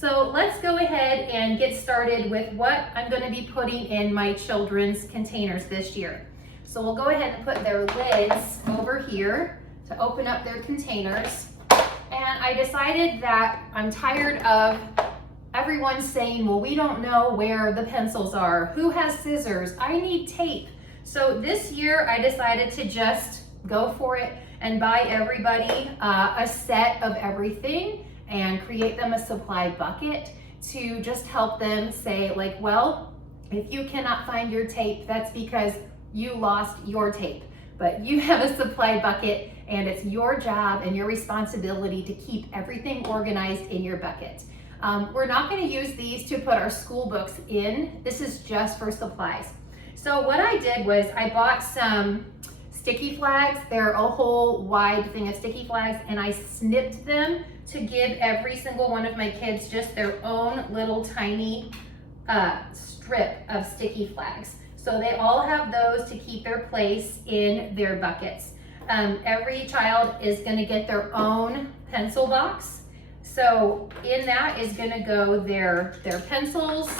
So let's go ahead and get started with what I'm going to be putting in my children's containers this year. So we'll go ahead and put their lids over here to open up their containers. And I decided that I'm tired of everyone saying, well, we don't know where the pencils are. Who has scissors? I need tape. So this year I decided to just go for it and buy everybody a set of everything and create them a supply bucket to just help them say like, well, if you cannot find your tape, that's because you lost your tape. But you have a supply bucket and it's your job and your responsibility to keep everything organized in your bucket. We're not going to use these to put our school books in. This is just for supplies. So what I did was I bought some sticky flags. They're a whole wide thing of sticky flags, and I snipped them to give every single one of my kids just their own little tiny strip of sticky flags. So they all have those to keep their place in their buckets. Every child is going to get their own pencil box. So in that is going to go their pencils.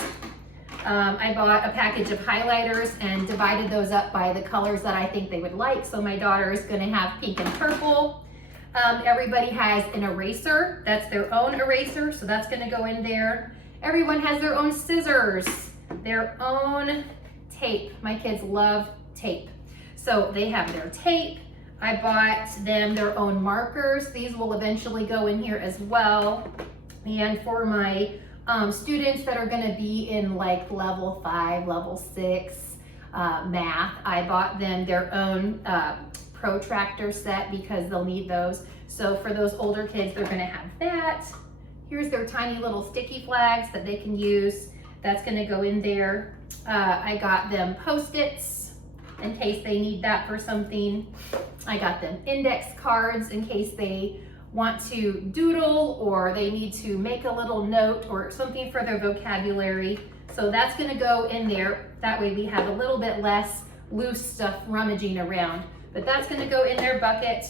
I bought a package of highlighters and divided those up by the colors that I think they would like. So my daughter is going to have pink and purple. Everybody has an eraser. That's their own eraser, so that's going to go in there. Everyone has their own scissors, their own tape. My kids love tape. So they have their tape. I bought them their own markers. These will eventually go in here as well. And for my students that are going to be in like level 5, level 6 math, I bought them their own protractor set because they'll need those. So for those older kids, they're going to have that. Here's their tiny little sticky flags that they can use. That's going to go in there. I got them Post-its in case they need that for something. I got them index cards in case they want to doodle or they need to make a little note or something for their vocabulary. So that's going to go in there. That way we have a little bit less loose stuff rummaging around. But that's going to go in their bucket.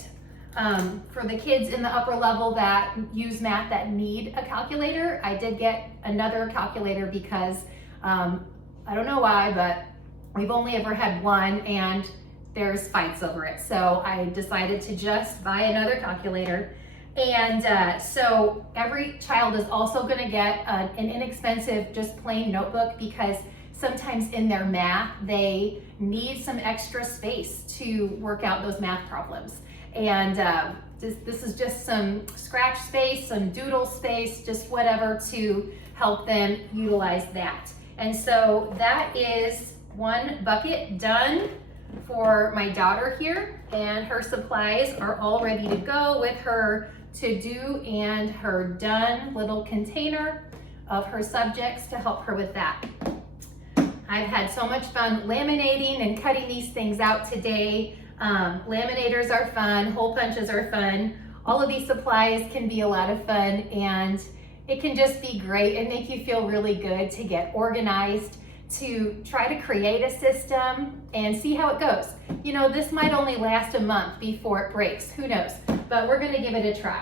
For the kids in the upper level that use math that need a calculator, I did get another calculator because I don't know why, but we've only ever had one and there's fights over it. So I decided to just buy another calculator. And so every child is also going to get an inexpensive, just plain notebook because sometimes in their math, they need some extra space to work out those math problems. And this is just some scratch space, some doodle space, just whatever to help them utilize that. And so that is one bucket done for my daughter here, and her supplies are all ready to go with her to-do and her done little container of her subjects to help her with that. I've had so much fun laminating and cutting these things out today. Laminators are fun, hole punches are fun. All of these supplies can be a lot of fun, and it can just be great and make you feel really good to get organized, to try to create a system and see how it goes. You know, this might only last a month before it breaks, who knows, but we're gonna give it a try.